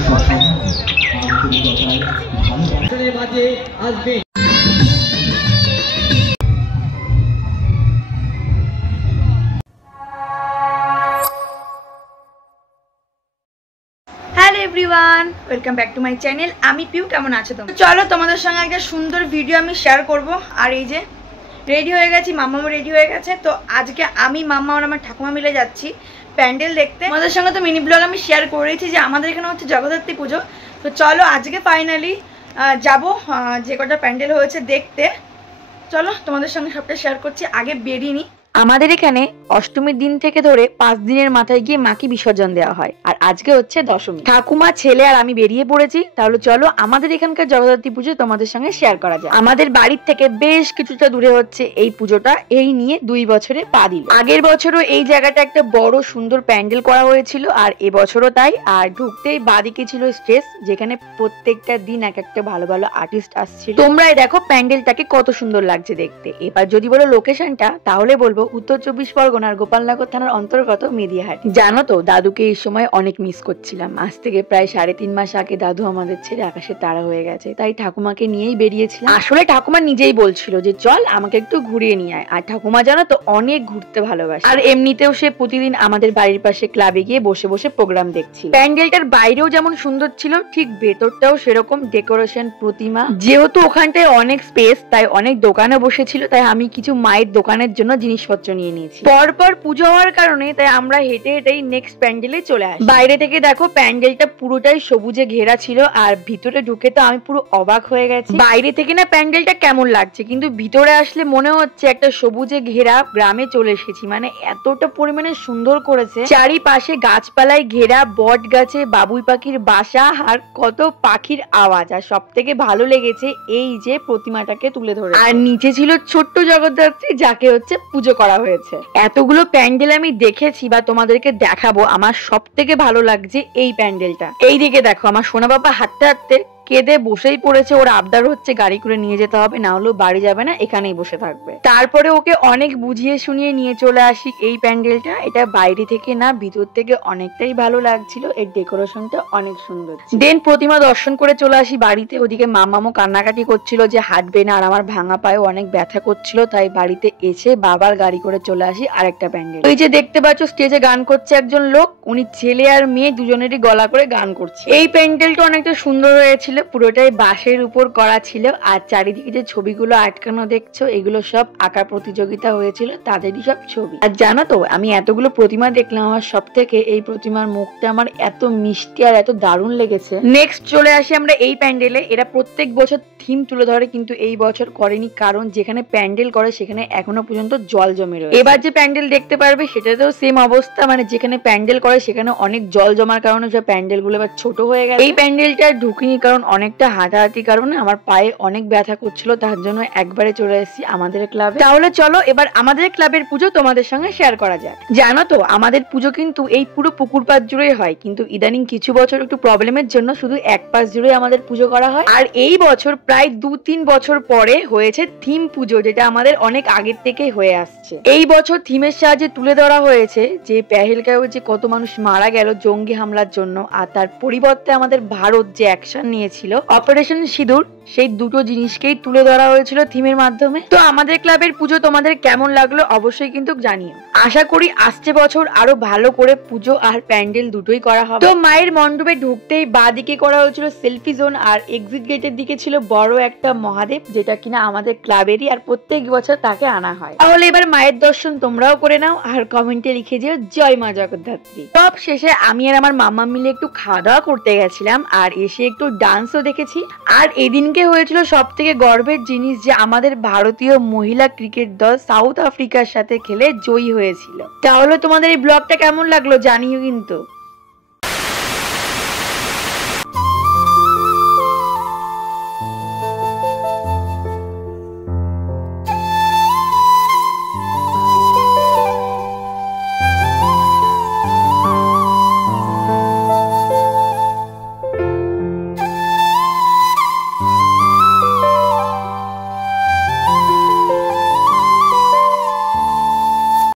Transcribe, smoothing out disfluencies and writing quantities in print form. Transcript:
everyone welcome back to my channel आमी पिউ কেমন আছো তোমরা চলো তোমাদের সঙ্গে একটা সুন্দর ভিডিও আমি শেয়ার করব আর এই যে রেডি হয়ে গেছি মাম্মাও রেডি হয়ে গেছে তো আজকে আমি মাম্মা আর আমার ঠাকুমা মিলে যাচ্ছি প্যান্ডেল দেখতে তোমাদের সঙ্গে তো মিনি ব্লগ আমি শেয়ার করেছি যে আমাদের এখানে হচ্ছে জগদ্ধাত্রী পুজো তো চলো আজকে ফাইনালি যাব যে কটা প্যান্ডেল হয়েছে দেখতে চলো তোমাদের সঙ্গে সবটা শেয়ার করছি আগে বেরিয়ে নি আমাদের এখানে অষ্টমীর দিন থেকে ধরে 5 দিনের মাথায় গিয়ে মাকে বিসর্জন দেওয়া হয় আর আজকে হচ্ছে দশমী ঠাকুমা ছেলে আর আমি বেরিয়ে পড়েছি তাহলে চলো আমাদের এখানকার জগদ্ধাত্রী পুজো তোমাদের সঙ্গে শেয়ার করা যায় আমাদের বাড়ির থেকে বেশ কিছুটা দূরে হচ্ছে এই পুজোটা এই নিয়ে 2 বছরে পা দিল আগের বছরও এই জায়গাটা একটা বড় সুন্দর প্যান্ডেল করা হয়েছিল আর এবছরও তাই আর ঢুকতেই বাদিকে ছিল স্টেজ যেখানে প্রত্যেকটা দিন এক একটা ভালো ভালো আর্টিস্ট আসছিল তোমরাই দেখো প্যান্ডেলটাকে কত সুন্দর লাগছে দেখতে এবার যদি বলো লোকেশনটা তাহলে বলবো উত্তর 24 পরগনার গোপালনগর থানার অন্তর্গত মেদিয়াহাট জানো তো দাদুকে এই সময় অনেক মিস করছিলাম আজ থেকে প্রায় 3.5 মাস আগে দাদু আমাদের ছেড়ে আকাশে তারা হয়ে গেছে তাই ঠাকুমাকে নিয়েই বেরিয়েছিলাম আসলে ঠাকুমা নিজেই বলছিল যে চল আমাকে একটু ঘুরিয়ে নিয়ে আয় আর ঠাকুমা জানো তো অনেক ঘুরতে ভালোবাসে আর এমনিতেও সে প্রতিদিন আমাদের বাড়ির পাশে ক্লাবে গিয়ে বসে বসে প্রোগ্রাম দেখছিল প্যান্ডেলটার বাইরেও যেমন সুন্দর ছিল ঠিক ভেতরটাও সেরকম ডেকোরেশন প্রতিমা যেহেতু ওখানটায় অনেক স্পেস তাই অনেক দোকানে বসেছিল তাই আমি কিছু মায়ের দোকানের জন্য জিনিস নিয়ে নিয়েছি পরপর পুজো হওয়ার কারণে তাই আমরা হেঁটে হেঁটেই নেক্সট প্যান্ডেলে চলে আসি বাইরে থেকে দেখো প্যান্ডেলটা পুরোটাই সবুজে ঘেরা ছিল আর ভিতরে ঢুকে তো আমি পুরো অবাক হয়ে গেছি বাইরে থেকে না প্যান্ডেলটা কেমন লাগছে কিন্তু ভিতরে আসলে মনে হচ্ছে একটা সবুজে ঘেরা গ্রামে চলে এসেছি মানে এতটা পরিমাণে সুন্দর করেছে চারিপাশে গাছপালায় ঘেরা বট গাছে বাবুই পাখির বাসা আর কত পাখির আওয়াজ আর সব থেকে ভালো লেগেছে এই যে প্রতিমাটাকে তুলে ধরে আর নিচে ছিল ছোট্ট জগদ্ধাত্রী যাকে হচ্ছে পুজো করা হয়েছে এতগুলো প্যান্ডেল আমি দেখেছি বা তোমাদেরকে দেখাবো আমার সব থেকে ভালো লাগছে এই প্যান্ডেলটা এই দিকে দেখো আমার সোনা বাবা হাঁটতে হাঁটতে কেঁদে বসেই পড়েছে ওর আবদার হচ্ছে গাড়ি করে নিয়ে যেতে হবে না হলেও বাড়ি যাবে না এখানেই বসে থাকবে তারপরে ওকে অনেক বুঝিয়ে শুনিয়ে নিয়ে চলে আসি এই প্যান্ডেলটা এটা বাইরে থেকে না ভিতর থেকে অনেকটাই ভালো লাগছিল এর ডেকোরেশনটা অনেক সুন্দর দেন প্রতিমা দর্শন করে চলে আসি বাড়িতে ওদিকে মামামও কান্নাকাটি করছিল যে হাঁটবে না আর আমার ভাঙা পায়ে অনেক ব্যথা করছিল তাই বাড়িতে এসে বাবার গাড়ি করে চলে আসি আরেকটা প্যান্ডেল ওই যে দেখতে পাচ্ছ স্টেজে গান করছে একজন লোক উনি ছেলে আর মেয়ে দুজনেরই গলা করে গান করছে এই প্যান্ডেলটা অনেকটা সুন্দর হয়েছিল পুরোটাই বাঁশের উপর করা ছিল আর চারিদিকে যে ছবিগুলো আটকানো দেখছো এগুলো সব আঁকা প্রতিযোগিতা হয়েছিল তাদেরই সব ছবি আর জানো তো আমি এতগুলো প্রতিমা দেখলাম আমার সব থেকে এই প্রতিমার মুখটা আমার এত মিষ্টি আর এত দারুণ লেগেছে নেক্সট চলে আসি আমরা এই প্যান্ডেলে এরা প্রত্যেক বছর থিম তুলে ধরে কিন্তু এই বছর করেনি কারণ যেখানে প্যান্ডেল করে সেখানে এখনো পর্যন্ত জল জমে রয়েছে এবার যে প্যান্ডেল দেখতে পারবে সেটাতেও সেম অবস্থা মানে যেখানে প্যান্ডেল করে সেখানে অনেক জল জমার কারণে সব প্যান্ডেল গুলো এবার ছোট হয়ে গেছে এই প্যান্ডেলটা ঢুকিনি কারণ অনেকটা হাঁটাহাঁটির কারণে আমার পায়ে অনেক ব্যথা করছিল তার জন্য একবারে চলে এসেছি আমাদের ক্লাবে তাহলে চলো এবার আমাদের ক্লাবের পুজো তোমাদের সঙ্গে শেয়ার করা যাক জানো তো আমাদের পুজো কিন্তু এই পুরো পুকুর পাড় জুড়েই হয় কিন্তু ইদানিং কিছু বছর একটু প্রবলেমের জন্য শুধু এক পাশ জুড়ে আমাদের পুজো করা হয় আর এই বছর প্রায় 2-3 বছর পরে হয়েছে থিম পুজো যেটা আমাদের অনেক আগের থেকেই হয়ে আসছে এই বছর থিমের সাহায্যে তুলে ধরা হয়েছে যে পেহেলগাঁওয়ে যে কত মানুষ মারা গেল জঙ্গি হামলার জন্য আর তার পরিবর্তে আমাদের ভারত যে অ্যাকশন নিয়েছিল অপারেশন সিঁদুর সেই দুটো জিনিসকেই তুলে ধরা হয়েছিল থিমের মাধ্যমে তো আমাদের ক্লাবের পুজো তোমাদের কেমন লাগলো অবশ্যই কিন্তু জানিও আশা করি আসছে বছর আরো ভালো করে পুজো আর প্যান্ডেল দুটোই করা হবে তো মায়ের মণ্ডপে ঢুকতেই বাঁদিকে করা হয়েছিল সেলফি জোন আর এক্সিট গেটের দিকে ছিল বড় একটা মহাদেব যেটা কিনা আমাদের ক্লাবেরই আর প্রত্যেক বছর তাকে আনা হয় তাহলে এবার মায়ের দর্শন তোমরাও করে নাও আর কমেন্টে লিখে দিও জয় মা জগদ্ধাত্রী সব শেষে আমি আর আমার মামা মিলে একটু খাওয়া দাওয়া করতে গেছিলাম আর এসে একটু ডান্সও দেখেছি আর এদিনকে হয়েছিল সব থেকে গর্বের জিনিস যে আমাদের ভারতীয় মহিলা ক্রিকেট দল সাউথ আফ্রিকার সাথে খেলে জয়ী হয়েছিল তাহলে তোমাদের এই ব্লগটা কেমন লাগলো জানিও কিন্তু